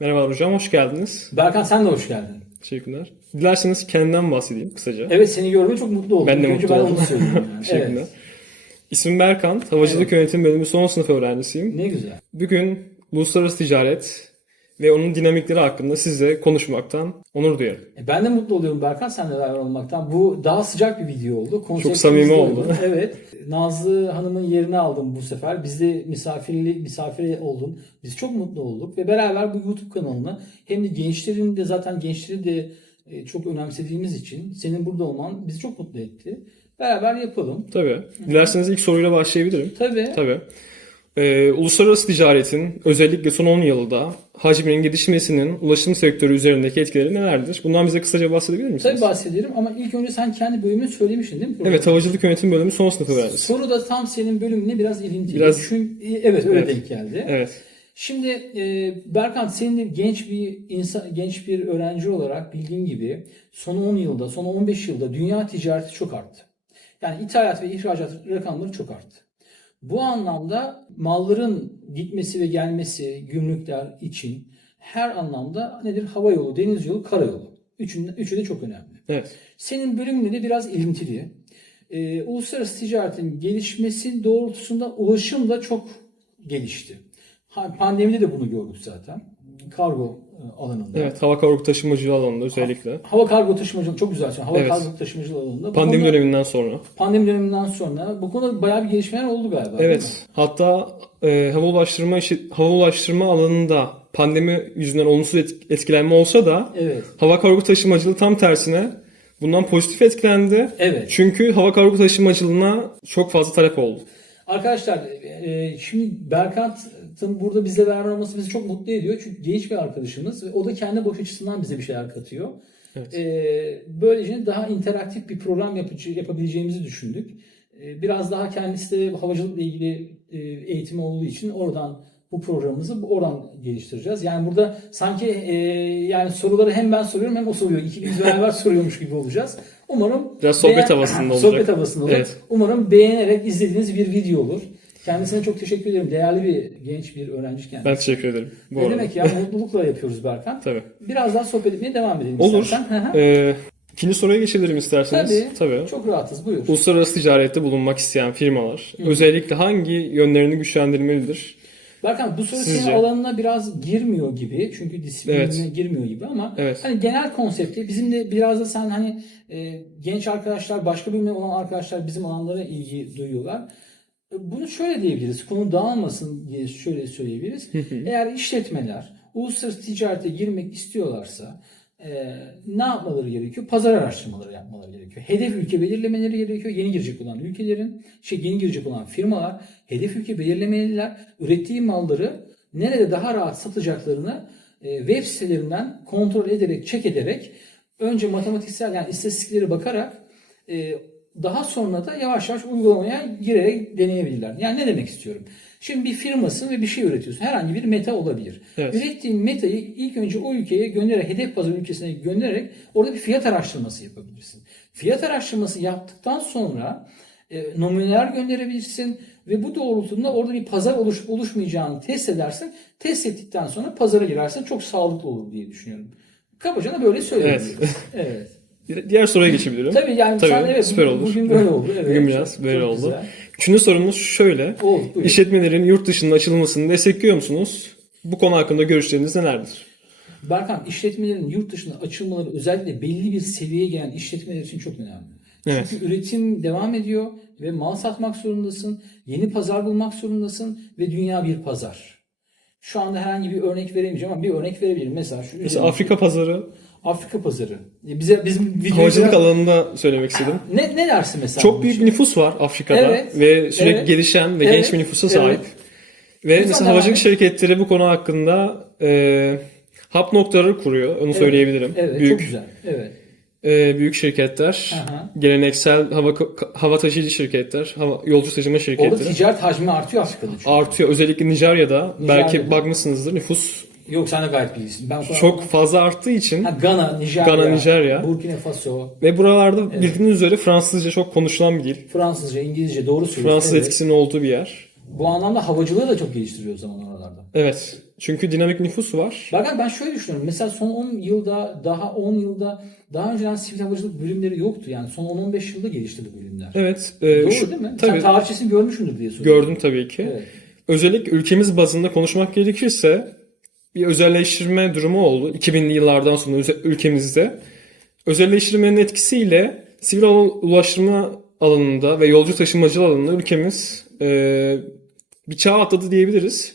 Merhaba hocam, hoş geldiniz. Berkan sen de hoş geldin. Teşekkürler. Dilerseniz kendimden bahsedeyim kısaca. Evet seni gördüğüme çok mutlu oldum. Ben de İlk mutlu önce ben oldum. onu söyleyeyim. Yani. Teşekkürler. evet. İsmim Berkan, Havacılık Yönetim Bölümü son sınıf öğrencisiyim. Ne güzel. Bugün uluslararası ticaret ve onun dinamikleri hakkında sizle konuşmaktan onur duyarım. E, Ben de mutlu oluyorum Berkan seninle beraber olmaktan. Bu daha sıcak bir video oldu. Konseptimiz samimi oldu. uygun. Evet. Nazlı Hanım'ın yerini aldım bu sefer. Biz de misafirli, misafir oldun. Biz çok mutlu olduk ve beraber bu YouTube kanalını hem de gençlerin de zaten gençleri de e, çok önemsediğimiz için senin burada olman bizi çok mutlu etti. Beraber yapalım. Tabii. Dilerseniz ilk soruyla başlayabilirim. Tabii. Tabii. Ee, uluslararası ticaretin özellikle son 10 yılda hacminin gelişmesinin ulaşım sektörü üzerindeki etkileri nelerdir? Bundan bize kısaca bahsedebilir misiniz? Tabii bahsederim ama ilk önce sen kendi bölümünü söylemiştin değil mi? Evet, Havacılık Yönetim Bölümü son sınıf öğrencisi. Soru da tam senin bölümüne biraz ilintili. Biraz- Çünkü, evet öyle Evet. denk geldi. Evet. Şimdi e, Berkant senin de genç bir insan, genç bir öğrenci olarak bildiğin gibi son 10 yılda, son 15 yılda dünya ticareti çok arttı. Yani ithalat ve ihracat rakamları çok arttı. Bu anlamda malların gitmesi ve gelmesi gümrükler için her anlamda nedir? Hava yolu, deniz yolu, karayolu. Üçü, üçü de çok önemli. Evet. Senin bölümünde de biraz ilintili. Ee, uluslararası ticaretin gelişmesi doğrultusunda ulaşım da çok gelişti. Pandemide de bunu gördük zaten. Kargo e, alanında. Evet, hava kargo taşımacılığı alanında özellikle. Hava kargo taşımacılığı çok güzel. söylüyorsun. Hava Evet. kargo taşımacılığı alanında. Bu Pandemi konuda- döneminden sonra. Pandemi döneminden sonra bu konuda bayağı bir gelişmeler oldu galiba. Evet. Hatta e, hava ulaştırma işi, hava ulaştırma alanında pandemi yüzünden olumsuz et- etkilenme olsa da Evet. hava kargo taşımacılığı tam tersine bundan pozitif etkilendi. Evet. Çünkü hava kargo taşımacılığına çok fazla talep oldu. Arkadaşlar e, şimdi Berkant'ın burada bizle beraber olması bizi çok mutlu ediyor. Çünkü genç bir arkadaşımız ve o da kendi bakış açısından bize bir şeyler katıyor. Evet. E, böylece daha interaktif bir program yapıcı, yapabileceğimizi düşündük. E, biraz daha kendisi de havacılıkla ilgili e, eğitimi olduğu için oradan bu programımızı oradan geliştireceğiz. Yani burada sanki e, yani soruları hem ben soruyorum hem o soruyor. İkimiz beraber soruyormuş gibi olacağız. Umarım Biraz sohbet beğen- havasında olacak. Sohbet havasında olacak. Evet. Umarım beğenerek izlediğiniz bir video olur. Kendisine çok teşekkür ederim. Değerli bir genç bir öğrenci kendisi. Ben teşekkür ederim. Bu ne arada. demek ya mutlulukla yapıyoruz Berkan. Tabii. Biraz daha sohbet etmeye devam edelim Olur. istersen. Hı hı. Ee, ikinci soruya geçebilirim isterseniz. Tabii. Tabii. Çok rahatız buyur. Uluslararası ticarette bulunmak isteyen firmalar özellikle hangi yönlerini güçlendirmelidir? Berkan bu soru Sizce? senin alanına biraz girmiyor gibi. Çünkü disiplinine Evet. girmiyor gibi ama Evet. hani genel konsepti bizim de biraz da sen hani e, genç arkadaşlar başka bölümde olan arkadaşlar bizim alanlara ilgi duyuyorlar. Bunu şöyle diyebiliriz. Konu dağılmasın diye şöyle söyleyebiliriz. Eğer işletmeler uluslararası ticarete girmek istiyorlarsa e, ne yapmaları gerekiyor? Pazar araştırmaları yapmaları gerekiyor. Hedef ülke belirlemeleri gerekiyor. Yeni girecek olan ülkelerin, şey yeni girecek olan firmalar hedef ülke belirlemeliler. Ürettiği malları nerede daha rahat satacaklarını e, web sitelerinden kontrol ederek, check ederek önce matematiksel yani istatistiklere bakarak e, daha sonra da yavaş yavaş uygulamaya girerek deneyebilirler. Yani ne demek istiyorum? Şimdi bir firmasın ve bir şey üretiyorsun. Herhangi bir meta olabilir. Evet. Ürettiğin metayı ilk önce o ülkeye göndererek, hedef pazar ülkesine göndererek orada bir fiyat araştırması yapabilirsin. Fiyat araştırması yaptıktan sonra e, numuneler gönderebilirsin ve bu doğrultuda orada bir pazar oluş, oluşmayacağını test edersin. Test ettikten sonra pazara girersin. Çok sağlıklı olur diye düşünüyorum. Kabaca da böyle söyleyebiliriz. Evet. Diğer soruya geçebilirim. Tabii yani Tabii, sen evet süper olur. bugün böyle oldu. Evet, Bugün biraz böyle oldu. güzel. Üçüncü sorumuz şöyle. Buyur. İşletmelerin yurt dışında açılmasını destekliyor musunuz? Bu konu hakkında görüşleriniz nelerdir? Berkan işletmelerin yurt dışında açılmaları özellikle belli bir seviyeye gelen işletmeler için çok önemli. Evet. Çünkü üretim devam ediyor ve mal satmak zorundasın. Yeni pazar bulmak zorundasın ve dünya bir pazar. Şu anda herhangi bir örnek veremeyeceğim ama bir örnek verebilirim. Mesela şu Mesela Afrika pazarı Afrika pazarı. E, Bize bizim havacılık alanında söylemek istedim. ne, ne dersin mesela? Çok bunun büyük için? nüfus var Afrika'da Evet. ve sürekli Evet. gelişen ve Evet. genç bir nüfusa sahip. Evet. Ve Lütfen mesela devam havacılık et. şirketleri bu konu hakkında e, hap noktaları kuruyor. Onu söyleyebilirim. Evet büyük çok güzel. Evet. e, büyük şirketler, Aha. geleneksel hava hava taşıyıcı şirketler, hava, yolcu taşıma Orada şirketleri ticaret hacmi artıyor Afrika'da çünkü. artıyor. Özellikle Nijerya'da belki bakmışsınızdır nüfus Yok sen de gayet bilirsin. Ben kadar- çok fazla arttığı için Ha, Gana, Nijerya, Gana, Nijerya. Burkina Faso, ve buralarda bildiğiniz üzere Fransızca çok konuşulan bir dil. Fransızca, İngilizce doğru söylüyorsun. Fransız Evet. etkisinin olduğu bir yer. Bu anlamda havacılığı da çok geliştiriyor o zaman oralarda. Evet. Çünkü dinamik nüfus var. Bakın ben şöyle düşünüyorum. Mesela son 10 yılda, daha 10 yılda daha önceden sivil havacılık bölümleri yoktu. Yani son 10-15 yılda gelişti bu bölümler. Evet. e, Doğru şu- değil mi? Tabii. Sen tarihçesini görmüşsündür diye soruyorum. Gördüm tabii ki. Evet. Özellikle ülkemiz bazında konuşmak gerekirse bir özelleştirme durumu oldu 2000'li yıllardan sonra ülkemizde. Özelleştirmenin etkisiyle sivil ulaştırma alanında ve yolcu taşımacılığı alanında ülkemiz e, bir çağ atladı diyebiliriz.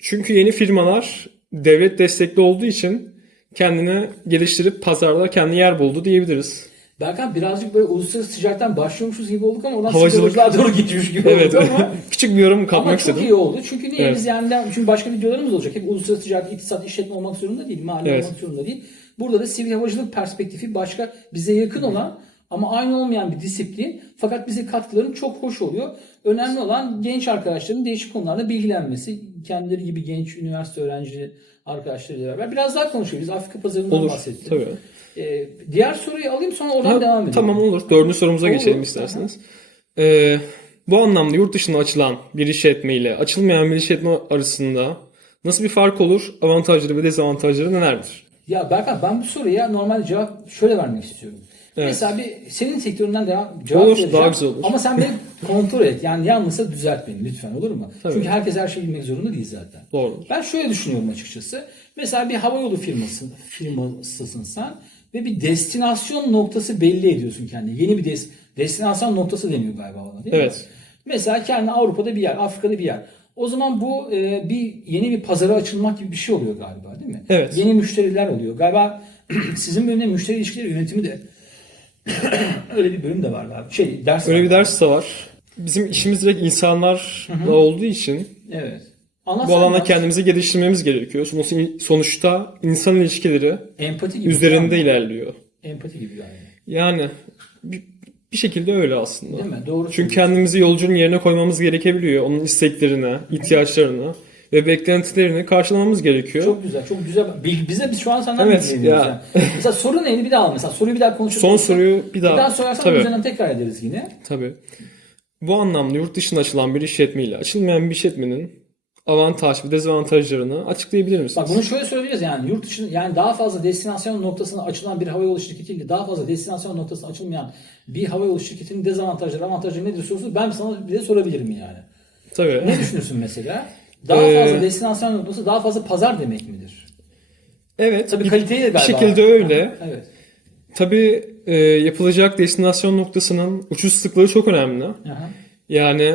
Çünkü yeni firmalar devlet destekli olduğu için kendini geliştirip pazarda kendi yer buldu diyebiliriz. Berkan birazcık böyle uluslararası ticaretten başlıyormuşuz gibi olduk ama oradan havacılığa doğru geçmiş gibi Evet. olduk ama Küçük bir yorum Ama katmak çok istedim. iyi oldu. Çünkü niye Evet. biz yani çünkü başka videolarımız olacak. Hep uluslararası ticaret, iktisat, işletme olmak zorunda değil, mali Evet. olmak zorunda değil. Burada da sivil havacılık perspektifi başka bize yakın olan ama aynı olmayan bir disiplin. Fakat bize katkıların çok hoş oluyor. Önemli olan genç arkadaşların değişik konularda bilgilenmesi. Kendileri gibi genç üniversite öğrenci arkadaşlarıyla beraber. Biraz daha konuşuyoruz. Biz Afrika pazarından Olur. bahsettik. Tabii. Ee, diğer soruyu alayım sonra oradan Ha, devam edelim. Tamam olur. Dördüncü sorumuza Olur. geçelim isterseniz. Ee, bu anlamda yurt dışına açılan bir işletme ile açılmayan bir işletme arasında nasıl bir fark olur? Avantajları ve dezavantajları nelerdir? Ya Berkan ben bu soruya normalde cevap şöyle vermek istiyorum. Mesela bir senin sektöründen devam cevap Olur, vereceğim. daha güzel olur. Ama sen beni kontrol et. Yani yanlışsa düzelt beni lütfen olur mu? Tabii. Çünkü herkes her şeyi bilmek zorunda değil zaten. Doğru. Ben şöyle düşünüyorum açıkçası. Mesela bir havayolu firması firmasısın sen ve bir destinasyon noktası belli ediyorsun kendine. Yeni bir des, destinasyon noktası deniyor galiba ona değil mi? Evet. Mesela kendi Avrupa'da bir yer, Afrika'da bir yer. O zaman bu e, bir yeni bir pazara açılmak gibi bir şey oluyor galiba değil mi? Evet. Yeni müşteriler oluyor. Galiba sizin bölümde müşteri ilişkileri yönetimi de öyle bir bölüm de var galiba. Şey ders Öyle var. bir ders de var. Bizim işimiz direkt insanlarla olduğu için Evet. Bu Anlatsana alanda biraz. kendimizi geliştirmemiz gerekiyor. Sonuçta- insan ilişkileri empati gibi. üzerinde mi? ilerliyor. Empati gibi yani. Yani bir, bir şekilde öyle aslında. Değil mi? Doğru. Çünkü kendimizi yolcunun yerine koymamız gerekebiliyor. Onun isteklerine, ihtiyaçlarına ve beklentilerini karşılamamız gerekiyor. çok güzel, çok güzel. Bize biz şu an senden Evet, bilgi veriyoruz ya. yani. Mesela soru neydi bir daha al mesela. Soruyu bir daha konuşalım. Son soruyu bir daha, bir daha sorarsan tabii, üzerinden tekrar ederiz yine. tabii. Bu anlamda yurt dışına açılan bir işletmeyle açılmayan bir işletmenin avantaj ve dezavantajlarını açıklayabilir misiniz? Bak bunu şöyle söyleyebiliriz yani yurt dışında yani daha fazla destinasyon noktasına açılan bir havayolu şirketiyle daha fazla destinasyon noktasına açılmayan bir havayolu şirketinin dezavantajları, avantajları nedir sorusu ben sana bir de sorabilirim yani. Tabii. Ne düşünüyorsun mesela? Daha Ee, fazla destinasyon noktası daha fazla pazar demek midir? Evet. Tabii bir, kaliteyi de bir galiba. şekilde öyle. Evet. Tabii e, yapılacak destinasyon noktasının uçuş sıklığı çok önemli. Aha. Yani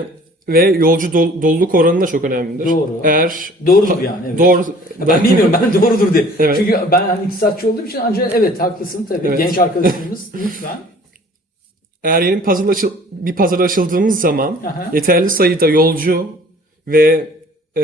ve yolcu dol- doluluk oranı da çok önemlidir. Doğru. Eğer Doğrudur yani. Evet. doğru Ben bilmiyorum ben doğrudur diye. Evet. Çünkü ben hani iktisatçı olduğum için ancak evet haklısın tabii. Evet. Genç arkadaşlarımız lütfen. eğer yeni bir pazar açıl bir pazara açıldığımız zaman Aha. yeterli sayıda yolcu ve e,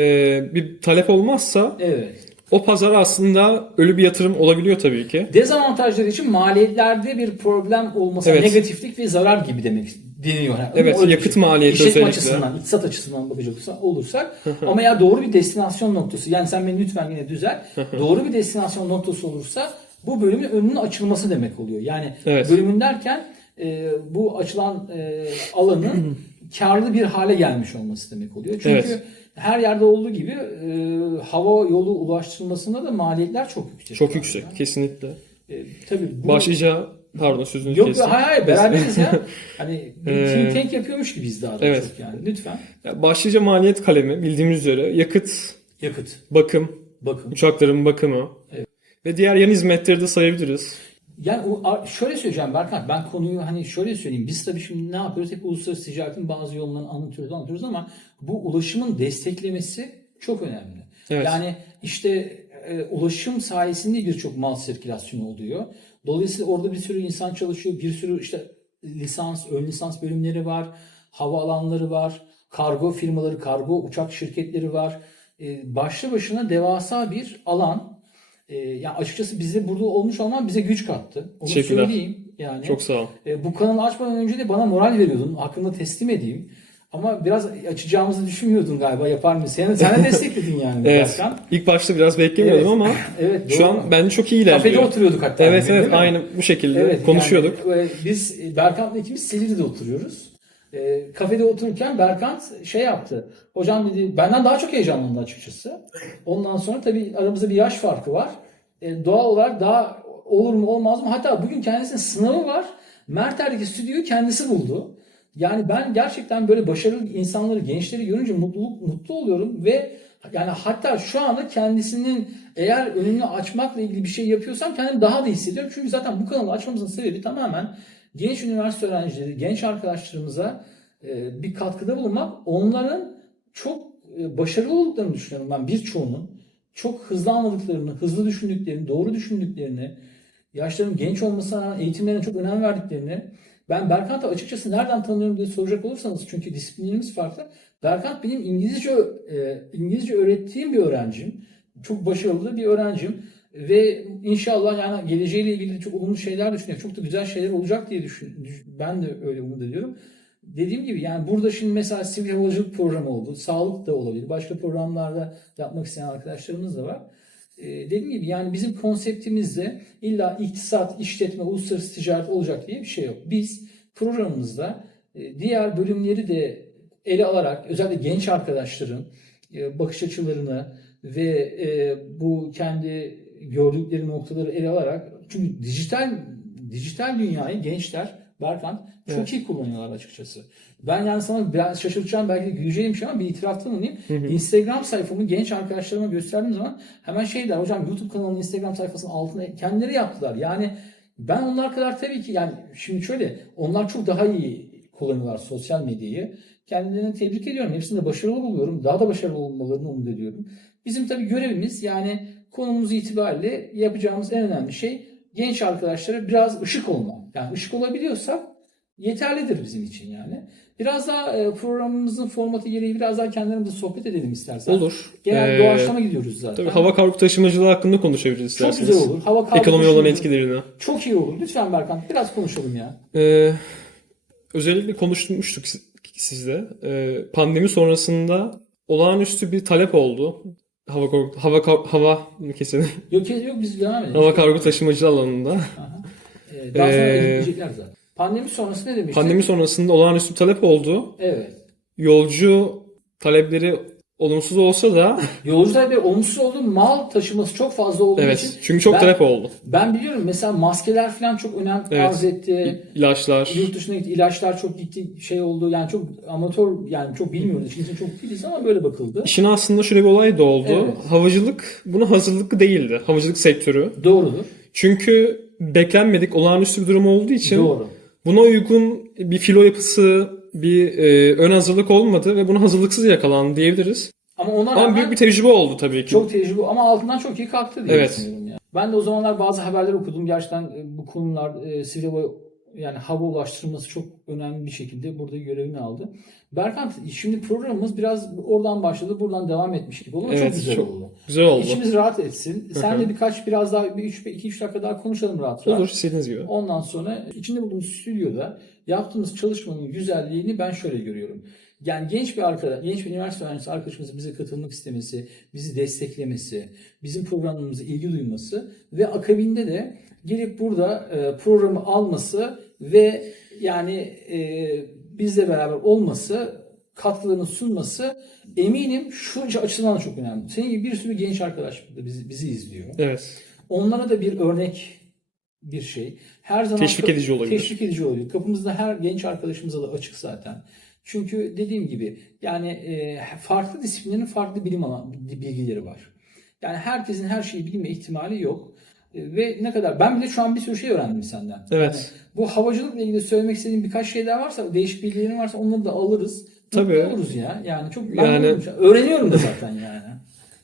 bir talep olmazsa Evet. o pazar aslında ölü bir yatırım olabiliyor tabii ki. Dezavantajları için maliyetlerde bir problem olması, Evet. negatiflik ve zarar gibi demek deniyor. Yani Evet, öyle yakıt maliyeti İşletme özellikle. açısından, iktisat açısından bakacak olursa- olursak ama ya doğru bir destinasyon noktası yani sen beni lütfen yine düzel. doğru bir destinasyon noktası olursa bu bölümün önünün açılması demek oluyor. Yani Evet. bölümün derken e, bu açılan e, alanın karlı bir hale gelmiş olması demek oluyor. Çünkü Evet. her yerde olduğu gibi e, hava yolu ulaştırmasında da maliyetler çok yüksek. Çok yüksek kesinlikle. E, tabii bu... Başlıca pardon sözünüzü Yok kestim. hayır hayır beraberiz ya. Hani bir Ee, think tank yapıyormuş gibiyiz daha da evet. çok yani. Lütfen. Ya Başlıca maliyet kalemi bildiğimiz üzere yakıt, Yakıt. bakım, Bakın. uçakların bakımı ve diğer yan hizmetleri de sayabiliriz. Yani şöyle söyleyeceğim Berkan ben konuyu hani şöyle söyleyeyim. Biz tabii şimdi ne yapıyoruz? Hep uluslararası ticaretin bazı yollarını anlatıyoruz anlatıyoruz ama bu ulaşımın desteklemesi çok önemli. Evet. Yani işte e, ulaşım sayesinde birçok mal sirkülasyonu oluyor. Dolayısıyla orada bir sürü insan çalışıyor. Bir sürü işte lisans, ön lisans bölümleri var. Hava alanları var. Kargo firmaları, kargo uçak şirketleri var. E, başlı başına devasa bir alan. E, yani açıkçası bize burada olmuş olman bize güç kattı. Onu söyleyeyim. Yani Çok sağ ol. e, bu kanalı açmadan önce de bana moral veriyordun. Hakkında teslim edeyim. Ama biraz açacağımızı düşünmüyordun galiba yapar mısın? Sen, sen de destekledin yani. Evet. Berkan. İlk başta biraz beklemiyordum Evet. ama Evet, şu doğru. an bence çok iyi ilerliyor. Kafede oturuyorduk hatta. Evet evet aynı bu şekilde Evet, konuşuyorduk. yani, e, biz e, Berkan'la ikimiz Silivri'de oturuyoruz. E, kafede otururken Berkant şey yaptı. Hocam dedi benden daha çok heyecanlandı açıkçası. Ondan sonra tabii aramızda bir yaş farkı var. E, doğal olarak daha olur mu olmaz mı? Hatta bugün kendisinin sınavı var. Merter'deki stüdyoyu kendisi buldu. Yani ben gerçekten böyle başarılı insanları, gençleri görünce mutluluk mutlu oluyorum ve yani hatta şu anda kendisinin eğer önünü açmakla ilgili bir şey yapıyorsam kendimi daha da hissediyorum. Çünkü zaten bu kanalı açmamızın sebebi tamamen genç üniversite öğrencileri, genç arkadaşlarımıza e, bir katkıda bulunmak. Onların çok e, başarılı olduklarını düşünüyorum ben birçoğunun. Çok hızlı anladıklarını, hızlı düşündüklerini, doğru düşündüklerini, yaşların genç olmasına eğitimlerine çok önem verdiklerini ben Berkant'ı açıkçası nereden tanıyorum diye soracak olursanız çünkü disiplinlerimiz farklı. Berkant benim İngilizce e, İngilizce öğrettiğim bir öğrencim. Çok başarılı bir öğrencim ve inşallah yani geleceğiyle ilgili çok olumlu şeyler düşünüyorum. Çok da güzel şeyler olacak diye düşün, düş- ben de öyle umut ediyorum. Dediğim gibi yani burada şimdi mesela sivil havacılık programı oldu. Sağlık da olabilir. Başka programlarda yapmak isteyen arkadaşlarımız da var. Ee, dediğim gibi yani bizim konseptimizde illa iktisat, işletme, uluslararası ticaret olacak diye bir şey yok. Biz programımızda e, diğer bölümleri de ele alarak özellikle genç arkadaşların e, bakış açılarını ve e, bu kendi gördükleri noktaları ele alarak çünkü dijital dijital dünyayı gençler Berkant çok Evet. iyi kullanıyorlar açıkçası. Ben yani sana biraz şaşırtacağım belki de güleceğim şey ama bir itirafta bulunayım. Instagram sayfamı genç arkadaşlarıma gösterdiğim zaman hemen şey der hocam YouTube kanalının Instagram sayfasının altına kendileri yaptılar. Yani ben onlar kadar tabii ki yani şimdi şöyle onlar çok daha iyi kullanıyorlar sosyal medyayı. Kendilerini tebrik ediyorum. Hepsini de başarılı buluyorum. Daha da başarılı olmalarını umut ediyorum. Bizim tabii görevimiz yani konumuz itibariyle yapacağımız en önemli şey genç arkadaşlara biraz ışık olmak. Yani ışık olabiliyorsak yeterlidir bizim için yani. Biraz daha e, programımızın formatı gereği biraz daha kendilerimizle sohbet edelim istersen. Olur. Genel Ee, doğaçlama gidiyoruz zaten. Tabii hava kargo taşımacılığı hakkında konuşabiliriz çok isterseniz. güzel olur. Hava kargo Ekonomiye olan etkilerini. Çok iyi olur. Lütfen Berkan biraz konuşalım ya. Ee, özellikle konuşmuştuk siz- sizle. Ee, pandemi sonrasında olağanüstü bir talep oldu. Hava kor- hava hava kesin. Yok yok biz devam edelim. hava kargo taşımacılığı alanında. Aha. Ee, daha sonra Ee, ekleyecekler zaten. Pandemi sonrası ne demiştik? Pandemi sonrasında olağanüstü talep oldu. Evet. Yolcu talepleri olumsuz olsa da Yolcu talepleri olumsuz oldu. Mal taşıması çok fazla olduğu için. evet çünkü çok ben, talep oldu. Ben biliyorum mesela maskeler falan çok önem Evet. arz etti. İlaçlar. Yurt dışına gitti. ilaçlar çok gitti şey oldu. Yani çok amatör yani çok bilmiyoruz. İçin çok değiliz ama böyle bakıldı. İşin aslında şöyle bir olay da oldu. Evet. Havacılık buna hazırlıklı değildi. Havacılık sektörü. Doğrudur. Çünkü beklenmedik olağanüstü bir durum olduğu için Doğru. buna uygun bir filo yapısı, bir e, ön hazırlık olmadı ve buna hazırlıksız yakalandı diyebiliriz. Ama ona Ama rağmen büyük bir tecrübe oldu tabii ki. çok tecrübe ama altından çok iyi kalktı diye Evet. düşünüyorum ya. Ben de o zamanlar bazı haberler okudum. Gerçekten e, bu konular e, sivil yani hava ulaştırması çok önemli bir şekilde burada görevini aldı. Berkant şimdi programımız biraz oradan başladı buradan devam etmiş gibi oldu ama çok Evet, güzel çok oldu. Güzel oldu. İçimiz rahat etsin. Sen de birkaç biraz daha bir 2-3 dakika daha konuşalım rahat rahat. Olur istediğiniz gibi. Ondan sonra içinde bulunduğumuz stüdyoda yaptığımız çalışmanın güzelliğini ben şöyle görüyorum. Yani genç bir arkadaş, genç bir üniversite öğrencisi arkadaşımızın bize katılmak istemesi, bizi desteklemesi, bizim programlarımıza ilgi duyması ve akabinde de gelip burada e, programı alması ve yani e, bizle beraber olması, katkılarını sunması eminim şu açıdan da çok önemli. Senin gibi bir sürü genç arkadaş bizi, bizi izliyor. Evet. Onlara da bir örnek bir şey. Her zaman Teşvik edici olabilir. Teşvik edici olabilir. Kapımızda her genç arkadaşımıza da açık zaten. Çünkü dediğim gibi yani e, farklı disiplinlerin farklı bilim alan bilgileri var. Yani herkesin her şeyi bilme ihtimali yok. E, ve ne kadar ben bile şu an bir sürü şey öğrendim senden. Evet. Yani bu havacılıkla ilgili söylemek istediğim birkaç şey daha varsa, değişik bilgilerin varsa onları da alırız. Tabii. Oluruz ya. Yani çok ben yani, öğreniyorum da zaten yani.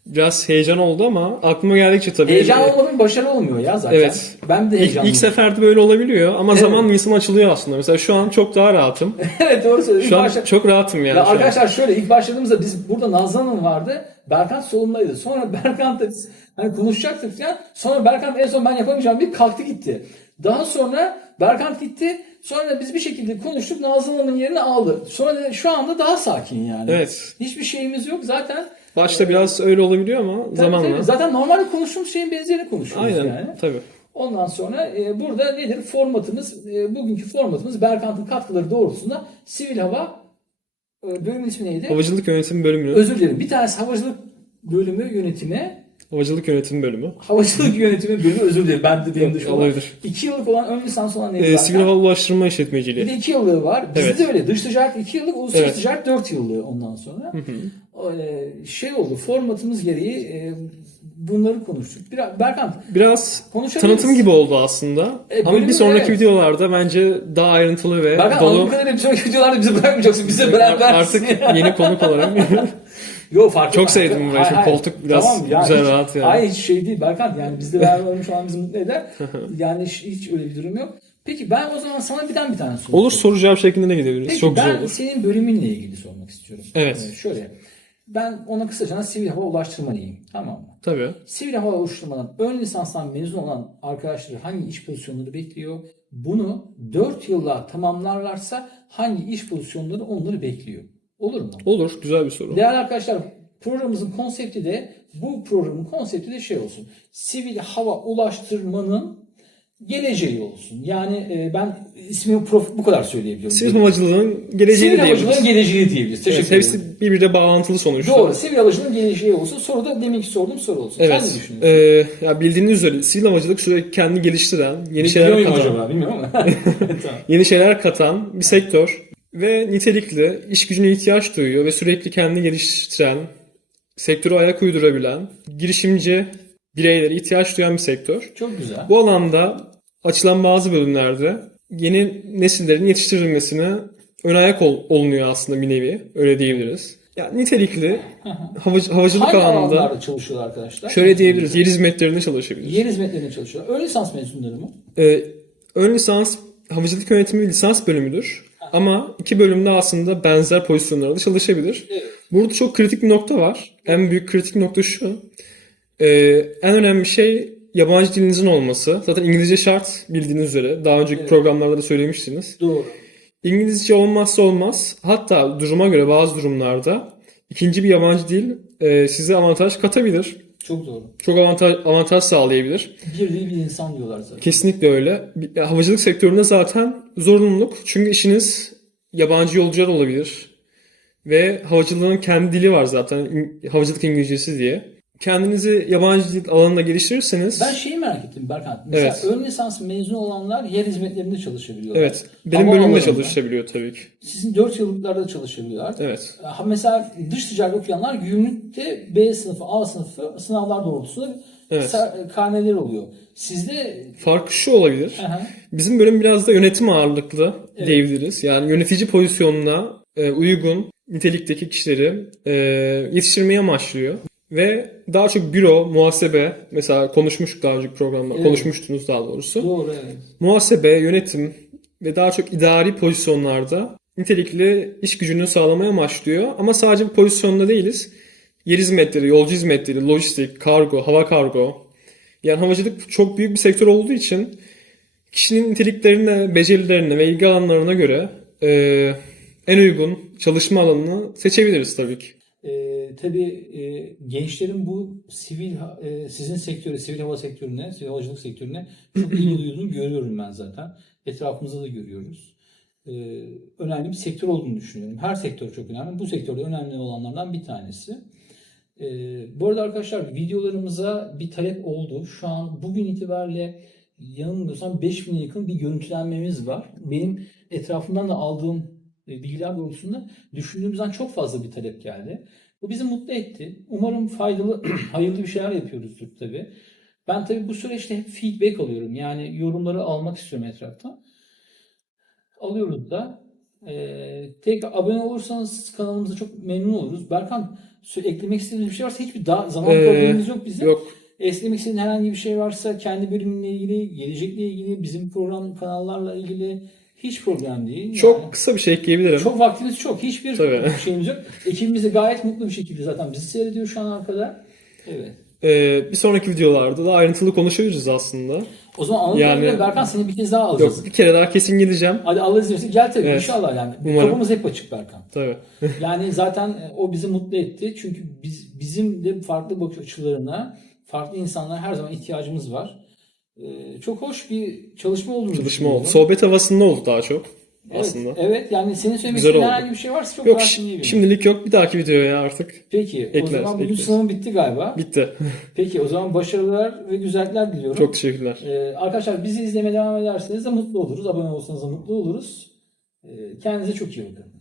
Biraz heyecan oldu ama aklıma geldikçe tabii. Heyecan e, olmadan başarı olmuyor ya zaten. Evet. Ben de heyecanlıyım. ilk seferde böyle olabiliyor ama Evet. zamanla insan açılıyor aslında. Mesela şu an çok daha rahatım. evet doğru söylüyorsun. Şu an İlk başta- çok rahatım yani. ya şu an. arkadaşlar şöyle ilk başladığımızda biz burada Nazlı Hanım vardı. Berkant solundaydı. Sonra Berkant'la biz hani konuşacaktık ya. Sonra Berkant en son ben yapamayacağım bir kalktı gitti. Daha sonra Berkant gitti. Sonra biz bir şekilde konuştuk. Nazlı Hanım'ın yerini aldı. Sonra şu anda daha sakin yani. Evet. Hiçbir şeyimiz yok. Zaten Başta biraz öyle olabiliyor ama tabii, zamanla. tabii. zaten normalde konuştuğumuz şeyin benzerini konuşuyoruz Aynen. yani. Tabii. Ondan sonra e, burada nedir? Formatımız, e, bugünkü formatımız Berkant'ın katkıları doğrultusunda sivil hava e, bölümün ismi neydi? Havacılık yönetim bölümü. Özür dilerim. Bir tanesi havacılık bölümü yönetimi, Havacılık yönetim bölümü. havacılık yönetimi bölümü özür dilerim. Ben de benim dışım olan. Olabilir. İki yıllık olan ön lisans olan neydi? Ee, sivil hava ulaştırma Bir işletmeciliği. de iki yıllığı var. Bizde Evet. de öyle. Dış ticaret iki yıllık, uluslararası Evet. ticaret dört yıllığı ondan sonra. Ee, şey oldu, formatımız gereği e, bunları konuştuk. Biraz, Berkant, Biraz tanıtım gibi oldu aslında. E, Ama bir sonraki evet. videolarda bence daha ayrıntılı ve Berkant dolu kadarıyla bir sonraki videolarda bizi bırakmayacaksın. Bize beraber artık yeni konuk olarak Yok fark Çok sevdim. Hayır, Şu hayır. koltuk biraz ya güzel, hiç- rahat yani. Hayır hiç şey değil Berkant. Yani bizde beraber olmuş olan bizi mutlu eder. Yani hiç, hiç öyle bir durum yok. Peki ben o zaman sana birden bir tane soru olur sorayım. soru cevap şeklinde de gidebiliriz. Peki Çok ben güzel olur. senin bölümünle ilgili sormak istiyorum. Evet. Ee, şöyle. Ben ona kısaca sivil hava ulaştırma diyeyim. Tamam mı? Tabii. Sivil hava ulaştırmadan ön lisanstan mezun olan arkadaşları hangi iş pozisyonları bekliyor? Bunu 4 yılla tamamlarlarsa hangi iş pozisyonları onları bekliyor? Olur mu? Olur. Güzel bir soru. Değerli arkadaşlar programımızın konsepti de bu programın konsepti de şey olsun. Sivil hava ulaştırmanın geleceği olsun. Yani e, ben ismi prof bu kadar söyleyebiliyorum. Sivil havacılığın geleceğini Sivil havacılığın geleceği diyebiliriz. Teşekkür Evet, ederim. hepsi birbirine bağlantılı sonuçta. Doğru. Sivil havacılığın geleceği olsun. Soru da deminki sorduğum soru olsun. Sen ne Evet. düşünüyorsun? Ee, ya bildiğiniz üzere sivil havacılık sürekli kendini geliştiren, yeni şeyler Biliyor muyum katan, acaba? Bilmiyorum ama. yeni şeyler katan bir sektör ve nitelikli, iş gücüne ihtiyaç duyuyor ve sürekli kendini geliştiren, sektöre ayak uydurabilen, girişimci bireylere ihtiyaç duyan bir sektör. Çok güzel. Bu alanda açılan bazı bölümlerde yeni nesillerin yetiştirilmesine ön ayak ol- olunuyor aslında bir nevi. Öyle diyebiliriz. Yani nitelikli havacı- havacılık Hangi alanında çalışıyorlar arkadaşlar? şöyle diyebiliriz. Yer hizmetlerinde çalışabilir. Yer hizmetlerinde çalışıyorlar. Ön lisans mezunları mı? Ee, ön lisans havacılık yönetimi lisans bölümüdür. Ama iki bölümde aslında benzer pozisyonlarda çalışabilir. Evet. Burada çok kritik bir nokta var. En büyük kritik nokta şu. Ee, en önemli şey yabancı dilinizin olması. Zaten İngilizce şart bildiğiniz üzere. Daha önceki Evet. programlarda da söylemiştiniz. Doğru. İngilizce olmazsa olmaz. Hatta duruma göre bazı durumlarda ikinci bir yabancı dil e, size avantaj katabilir. Çok doğru. Çok avantaj, avantaj sağlayabilir. Bir değil bir insan diyorlar zaten. Kesinlikle öyle. Havacılık sektöründe zaten zorunluluk. Çünkü işiniz yabancı yolcular olabilir. Ve havacılığın kendi dili var zaten. Havacılık İngilizcesi diye. Kendinizi yabancı dil alanında geliştirirseniz Ben şeyi merak ettim Berkant. Mesela Evet. ön lisans mezun olanlar yer hizmetlerinde çalışabiliyorlar. evet benim bölümde alanında. çalışabiliyor tabii ki. Sizin 4 yıllıklarda çalışabiliyorlar. Evet. Mesela dış ticaret okuyanlar gümrükte B sınıfı, A sınıfı sınavlar doğrultusunda Evet. karneleri oluyor. Sizde Farkı şu olabilir. Aha, Bizim bölüm biraz da yönetim ağırlıklı diyebiliriz. Yani yönetici pozisyonuna e, uygun nitelikteki kişileri e, yetiştirmeye amaçlıyor. Ve daha çok büro, muhasebe, mesela konuşmuştuk daha önceki programda, Evet. konuşmuştunuz daha doğrusu. doğru evet. Muhasebe, yönetim ve daha çok idari pozisyonlarda nitelikli iş gücünü sağlamaya amaçlıyor. Ama sadece bu pozisyonda değiliz. Yer hizmetleri, yolcu hizmetleri, lojistik, kargo, hava kargo. Yani havacılık çok büyük bir sektör olduğu için kişinin niteliklerine, becerilerine ve ilgi alanlarına göre e, en uygun çalışma alanını seçebiliriz tabii ki. Tabii e, gençlerin bu sivil e, sizin sektöre, sivil hava sektörüne, sivil havacılık sektörüne çok ilgi duyduğunu görüyorum ben zaten. Etrafımızda da görüyoruz. Ee, önemli bir sektör olduğunu düşünüyorum. Her sektör çok önemli. Bu sektörde önemli olanlardan bir tanesi. Ee, bu arada arkadaşlar videolarımıza bir talep oldu. Şu an bugün itibariyle yanılmıyorsam 5000'e yakın bir görüntülenmemiz var. Benim etrafımdan da aldığım e, bilgiler doğrultusunda düşündüğümüzden çok fazla bir talep geldi. Bu bizi mutlu etti. Umarım faydalı, hayırlı bir şeyler yapıyoruzdur tabii. Ben tabii bu süreçte hep feedback alıyorum. Yani yorumları almak istiyorum etraftan. Alıyoruz da. Ee, tek abone olursanız kanalımıza çok memnun oluruz. Berkan eklemek istediğiniz bir şey varsa hiçbir daha zaman Ee, problemimiz yok bizim. Yok Eklemek istediğin herhangi bir şey varsa kendi bölümünle ilgili, gelecekle ilgili, bizim program kanallarla ilgili hiç problem değil. çok Yani kısa bir şey ekleyebilirim. çok vaktimiz çok. Hiçbir Tabii. şeyimiz yok. Ekibimiz de gayet mutlu bir şekilde zaten bizi seyrediyor şu an arkada. Evet. Ee, bir sonraki videolarda da ayrıntılı konuşabiliriz aslında. O zaman anladığım Yani- Berkan seni bir kez daha alacağız. Yok bir kere daha kesin gideceğim. Hadi Allah izin verirse gel tabii Evet. inşallah yani. Umarım. Kapımız hep açık Berkan. Tabii. Yani zaten e, o bizi mutlu etti. Çünkü biz bizim de farklı bakış açılarına, farklı insanlara her zaman ihtiyacımız var. Ee, çok hoş bir çalışma olduğunu Çalışma oldu. Sohbet havasında oldu daha çok Evet, aslında. Evet yani senin söylemek istediğin herhangi bir şey varsa çok Yok rahat şimdilik yok. Bir dahaki videoya artık Peki o Ekleriz, zaman bugün sınavın bitti galiba. bitti. Peki o zaman başarılar ve güzellikler diliyorum. çok teşekkürler. Ee, arkadaşlar bizi izlemeye devam ederseniz de mutlu oluruz. Abone olursanız da mutlu oluruz. Ee, kendinize çok iyi bakın.